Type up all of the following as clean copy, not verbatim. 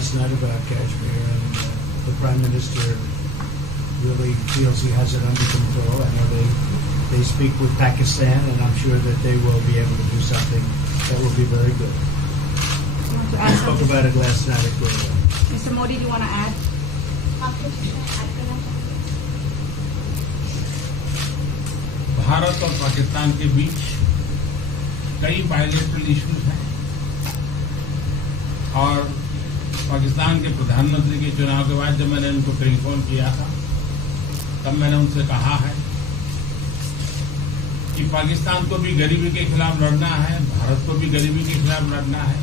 last night about Kashmir, and the Prime Minister really feels he has it under control. I know they speak with Pakistan, and I'm sure that they will be able to do something that will be very good. I spoke about it last night at Guru. Mr. Modi, do you want to add? Bharat और पाकिस्तान के बीच कई bilateral issues हैं और पाकिस्तान के प्रधानमंत्री के चुनाव के बाद जब मैंने उनको टेलीफोन किया था तब मैंने उनसे कहा है कि पाकिस्तान को भी गरीबी के खिलाफ लड़ना है, भारत को भी गरीबी के खिलाफ लड़ना है,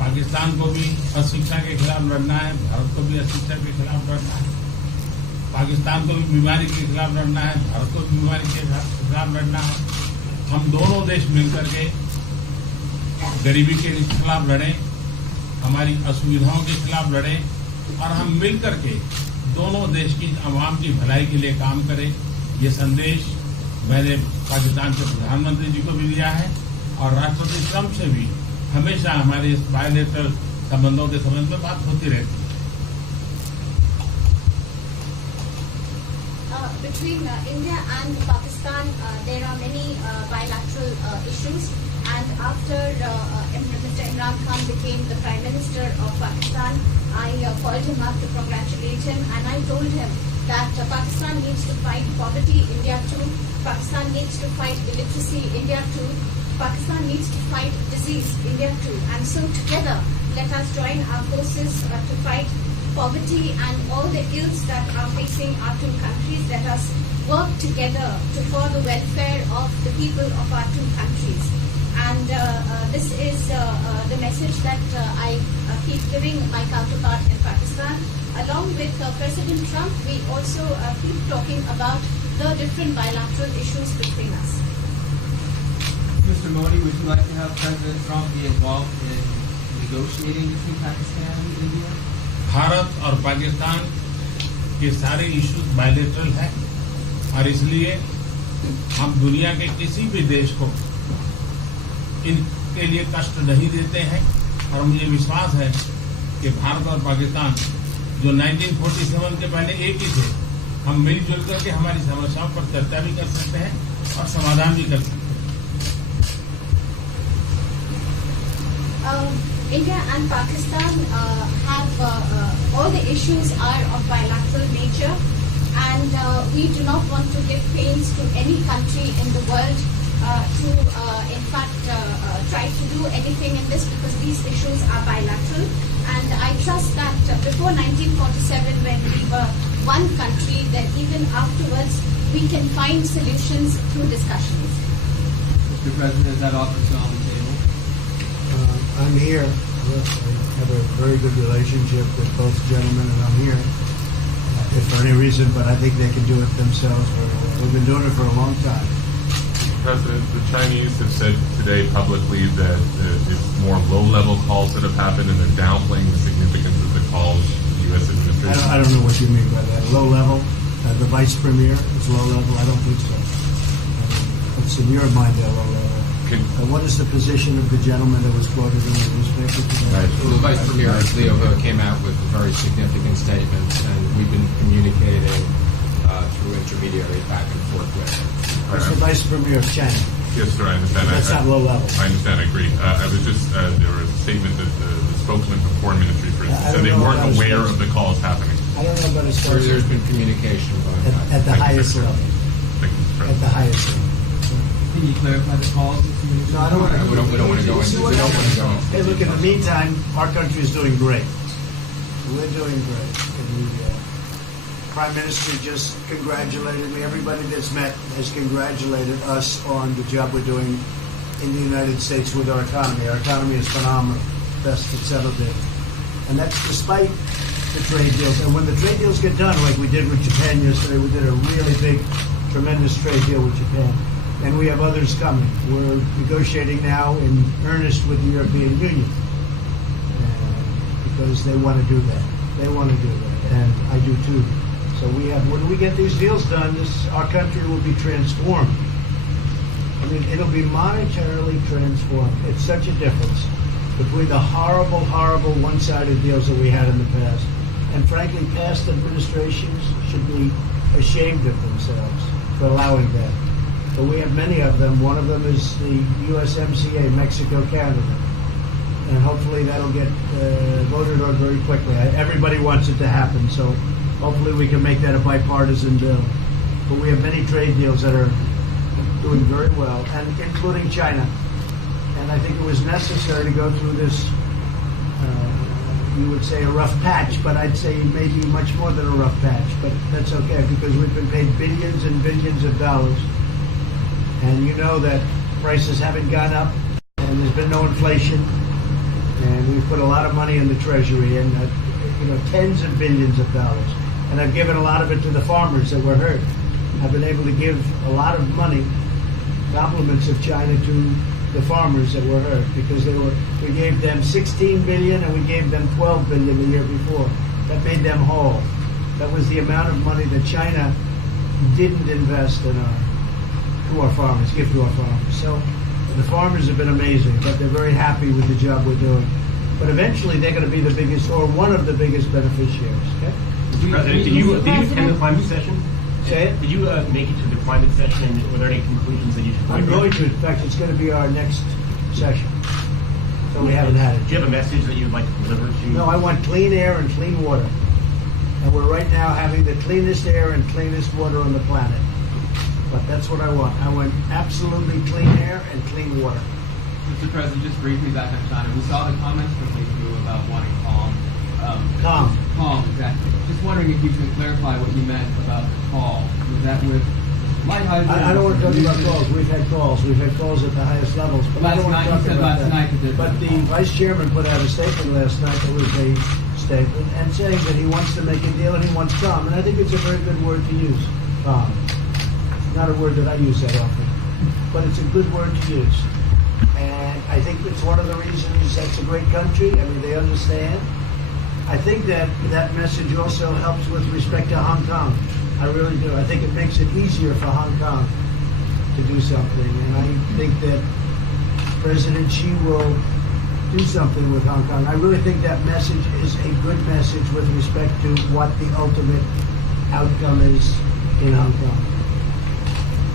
पाकिस्तान को भी अशिक्षा के खिलाफ लड़ना है, भारत को भी अशिक्षा के खिलाफ लड़ना है, पाकिस्तान को भी बीमारी के खिलाफ लड़ना है, भारत को भी बीमारी के खिलाफ लड़ना है। हम दोनों देश मिलकर के गरीबी के खिलाफ लड़ें, हमारी असुविधाओं के खिलाफ लड़ें और हम मिलकर के दोनों देश की आवाम की भलाई के लिए काम करें। ये संदेश मैंने पाकिस्तान के प्रधानमंत्री जी को भी दिया है और राष्ट्रपति ट्रंप से भी हमेशा हमारे इस बायलैटरल संबंधों के संबंध में बात होती रहती है। Between India and Pakistan, there are many bilateral issues. And after Mr. Imran Khan became the Prime Minister of Pakistan, I called him up to congratulate him, and I told him that Pakistan needs to fight poverty, India too. Pakistan needs to fight illiteracy, India too. Pakistan needs to fight disease, India too. And so together, let us join our forces to fight poverty and all the ills that are facing our two countries. Let us work together for the welfare of the people of our two countries. And this is the message that I keep giving my counterpart in Pakistan. Along with President Trump, we also keep talking about the different bilateral issues between us. Mr. Modi, would you like to have President Trump be involved in negotiating between Pakistan and India? Bharat और पाकिस्तान के सारे issues bilateral हैं और इसलिए हम दुनिया के किसी भी देश को इनके लिए कष्ट नहीं देते हैं और मुझे विश्वास है कि भारत और पाकिस्तान जो 1947 के पहले एक ही थे, हम मिलजुल करके हमारी समस्याओं पर चर्चा भी कर सकते हैं और समाधान भी कर सकते हैं। India and Pakistan have all the issues are of bilateral nature, and we do not want to give pains to any country in the world to in fact try to do anything in this, because these issues are bilateral. And I trust that before 1947, when we were one country, that even afterwards we can find solutions through discussions. Mr. President, is that offer still on the table? I'm here. I have a very good relationship with both gentlemen, and I'm here if for any reason, but I think they can do it themselves very well. We've been doing it for a long time. President, the Chinese have said today publicly that it's more low-level calls that have happened, and they're downplaying the significance of the calls the U.S. administration. I don't know what you mean by that. Low level? The vice premier is low level? I don't think so. What's in your mind, they're low level? What is the position of the gentleman that was quoted in the newspaper today? Right. Well, the Vice Premier, Leo, came out with very significant statements, and we've been communicating through intermediaries back and forth with him. It's the Vice Premier of China. Yes, sir, I understand. That's not low level. I understand, I agree. I was just, there was a statement that the spokesman from Foreign Ministry, for instance, said they weren't aware of the calls happening. I don't know about his There's been communication at the highest level. At the highest level. Can you clarify the calls? No, I don't want to. We don't want to go into. We don't want to go into. Hey, look. In the meantime, our country is doing great. We're doing great. And the Prime Minister just congratulated me. Everybody that's met has congratulated us on the job we're doing in the United States with our economy. Our economy is phenomenal, best it's ever been, and that's despite the trade deals. And when the trade deals get done, like we did with Japan yesterday, we did a really big, tremendous trade deal with Japan. And we have others coming. We're negotiating now in earnest with the European Union because they want to do that. They want to do that, and I do too. So we have. When we get these deals done, our country will be transformed. I mean, it'll be monetarily transformed. It's such a difference. between the horrible, horrible one-sided deals that we had in the past. And frankly, past administrations should be ashamed of themselves for allowing that. But we have many of them. One of them is the USMCA, Mexico-Canada. And hopefully that'll get voted on very quickly. Everybody wants it to happen, so hopefully we can make that a bipartisan bill. But we have many trade deals that are doing very well, and including China. And I think it was necessary to go through this, you would say a rough patch, but I'd say maybe much more than a rough patch. But that's okay, because we've been paid billions and billions of dollars. And you know that prices haven't gone up, and there's been no inflation. And we've put a lot of money in the Treasury, and tens of billions of dollars. And I've given a lot of it to the farmers that were hurt. I've been able to give a lot of money, compliments of China, to the farmers that were hurt, because we gave them 16 billion and we gave them 12 billion the year before. That made them whole. That was the amount of money that China didn't invest in to our farmers, give to our farmers. So the farmers have been amazing, but they're very happy with the job we're doing. But eventually they're going to be the biggest, or one of the biggest beneficiaries. Okay? Mr. President, did you attend the climate session? Say it? Did you make it to the climate session, and were there any conclusions that you took? I'm going to. In fact, it's going to be our next session. So we haven't had it. Do you have a message that you'd like to deliver to? No, I want clean air and clean water. And we're right now having the cleanest air and cleanest water on the planet. But that's what I want. I want absolutely clean air and clean water. Mr. President, just briefly back on China, we saw the comments from you about wanting calm. Calm. Calm, exactly. Just wondering if you could clarify what you meant about the call. Was that with light hydrogen? I don't want to talk about calls. We've had calls. We've had calls at the highest levels. But I don't want to talk about that. But the vice chairman put out a statement last night that was a statement and saying that he wants to make a deal and he wants calm. And I think it's a very good word to use. Calm. Not a word that I use that often, but it's a good word to use. And I think it's one of the reasons that's a great country. I mean, they understand. I think that message also helps with respect to Hong Kong. I really do. I think it makes it easier for Hong Kong to do something. And I think that President Xi will do something with Hong Kong. I really think that message is a good message with respect to what the ultimate outcome is in Hong Kong.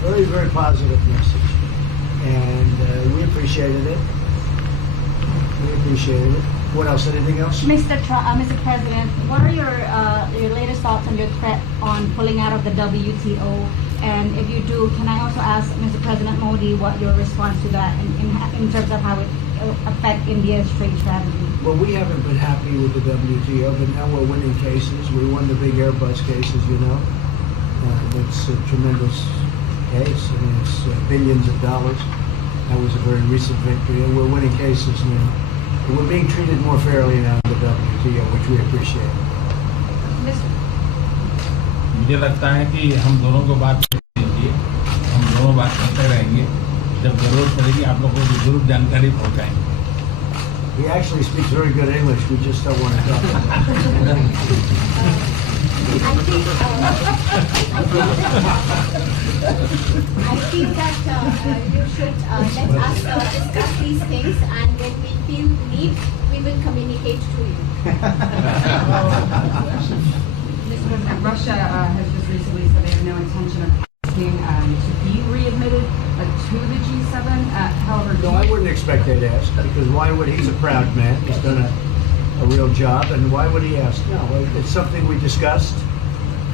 Very, very positive message. And we appreciated it. We appreciated it. What else? Anything else? Mr. President, what are your latest thoughts on your threat on pulling out of the WTO? And if you do, can I also ask Mr. President Modi what your response to that in terms of how it will affect India's trade strategy? Well, we haven't been happy with the WTO, but now we're winning cases. We won the big Airbus cases, you know. It's a tremendous case. I mean, it's billions of dollars. That was a very recent victory, and we're winning cases now. And we're being treated more fairly now in the WTO, which we appreciate. मुझे लगता है कि हम दोनों को बात कीजिए, हम दोनों बात करते रहेंगे. जब जरूरत पड़ेगी आप लोगों को जरूर जानकारी पहुंचाएंगे. He actually speaks very good English. We just don't want to talk about it. I think that you should let us discuss these things, and when we feel need, we will communicate to you. Mr. President, Russia has just recently said they have no intention of asking to be readmitted to the G7. However, No, I wouldn't expect they'd ask, because why would he's a proud man. He's done a real job, and why would he ask? No, it's something we discussed,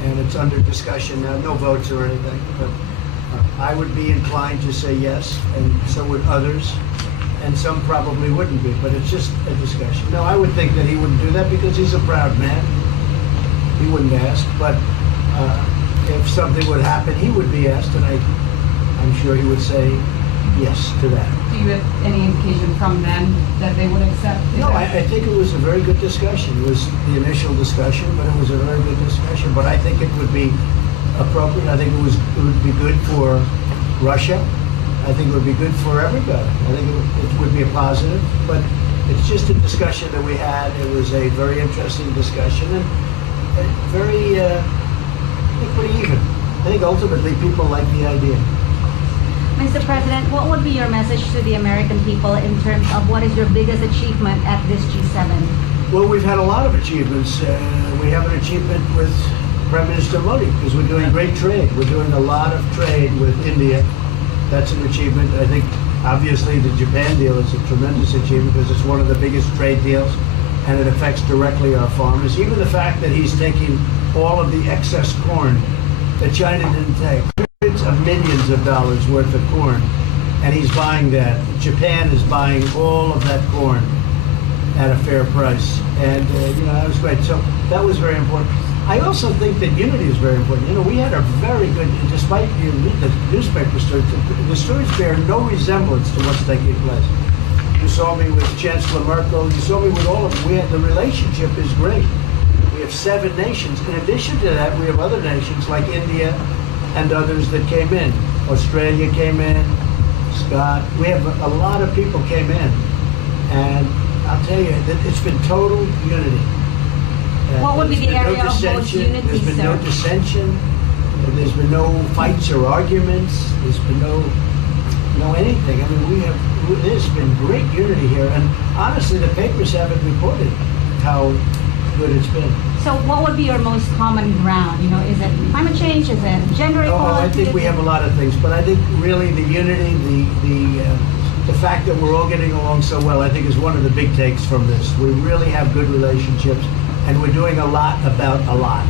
and it's under discussion now. No votes or anything, but I would be inclined to say yes, and so would others, and some probably wouldn't be, but it's just a discussion. No, I would think that he wouldn't do that because he's a proud man. He wouldn't ask, but if something would happen, he would be asked, and I'm sure he would say yes to that. do you have any indication from them that they would accept? No, I think it was a very good discussion. It was the initial discussion, but it was a very good discussion. But I think it would be appropriate. I think it would be good for Russia. I think it would be good for everybody. I think it would be a positive. But it's just a discussion that we had. It was a very interesting discussion and very, I think pretty even. I think ultimately people like the idea. Mr. President, what would be your message to the American people in terms of what is your biggest achievement at this G7? Well, we've had a lot of achievements. We have an achievement with Prime Minister Modi because we're doing great trade. We're doing a lot of trade with India. That's an achievement. I think, obviously, the Japan deal is a tremendous achievement because it's one of the biggest trade deals, and it affects directly our farmers. Even the fact that he's taking all of the excess corn that China didn't take, hundreds of millions of dollars worth of corn, and he's buying that. Japan is buying all of that corn at a fair price, and that was great. So that was very important. I also think that unity is very important. We had a very good, despite you read the newspaper stories, the stories bear no resemblance to what's taking place. You saw me with Chancellor Merkel. You saw me with all of them. The relationship is great. We have 7 nations. In addition to that, we have other nations like India and others that came in. Australia came in, Scott. We have a lot of people came in. And I'll tell you, that it's been total unity. What would be the area of most dissension. unity, There's been sir? no dissension. There's been no fights or arguments. There's been no anything. I mean, there's been great unity here. And honestly, the papers haven't reported how good it's been. So what would be your most common ground? Is it climate change? Is it gender equality? I think we have a lot of things, but I think really the unity, the fact that we're all getting along so well, I think is one of the big takes from this. We really have good relationships, and we're doing a lot about a lot.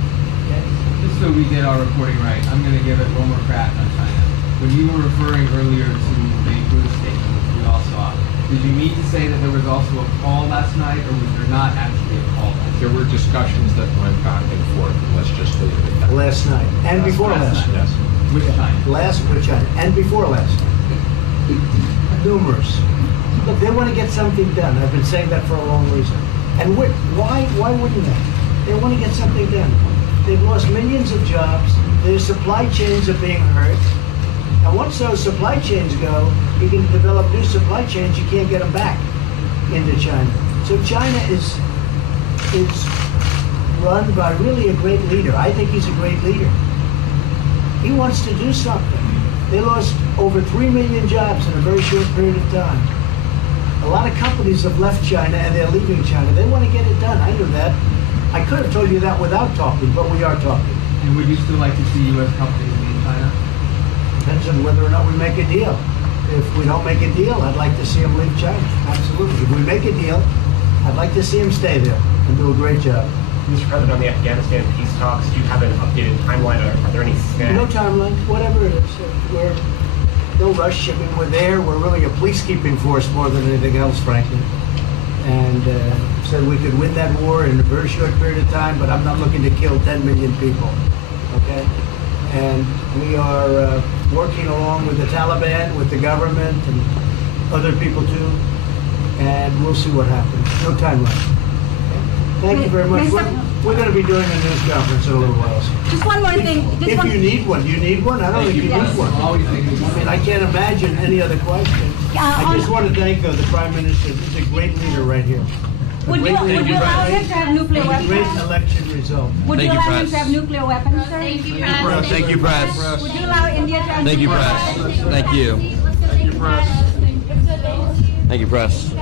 Just so we get our reporting right, I'm going to give it one more crack on China. When you were referring earlier to the Buddha statement, which we all saw, did you mean to say that there was also a call last night, or was there not actually a call? There were discussions that went back and forth. Let's just leave it at that. Last night, and before last night. Yes. With China? Last with China, and before last night. Numerous. Look, they want to get something done. I've been saying that for a long reason. And why wouldn't they? They want to get something done. They've lost millions of jobs. Their supply chains are being hurt. And once those supply chains go, you can develop new supply chains. You can't get them back into China. So China is run by really a great leader. I think he's a great leader. He wants to do something. They lost over 3 million jobs in a very short period of time. A lot of companies have left China and they're leaving China. They want to get it done. I knew that. I could have told you that without talking, but we are talking. And would you still like to see U.S. companies leave China? Depends on whether or not we make a deal. If we don't make a deal, I'd like to see them leave China. Absolutely. If we make a deal, I'd like to see them stay there and do a great job. Mr. President, on the Afghanistan peace talks, do you have an updated timeline? Are there any snags? No timeline, whatever it is. We're no rush. I mean, we're there. We're really a peacekeeping force more than anything else, frankly. And said we could win that war in a very short period of time, but I'm not looking to kill 10 million people. Okay? And we are working along with the Taliban, with the government, and other people too. And we'll see what happens. No timeline. Thank you very much. We're going to be doing a news conference in a little while. Just one more thing. If you need one, do you need one? I don't think you need one. I mean, I can't imagine any other question. I just want to thank the Prime Minister. He's a great leader right here. Would you allow him to have nuclear weapons? Great election result. Would you allow him to have nuclear weapons, sir? Thank you, Press. Thank you, Press. Would you allow India to have Thank you, nuclear Press. weapons? Thank you. Thank you, Press. Thank you, Press.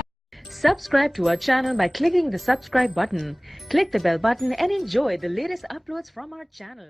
Subscribe to our channel by clicking the subscribe button. Click the bell button and enjoy the latest uploads from our channel.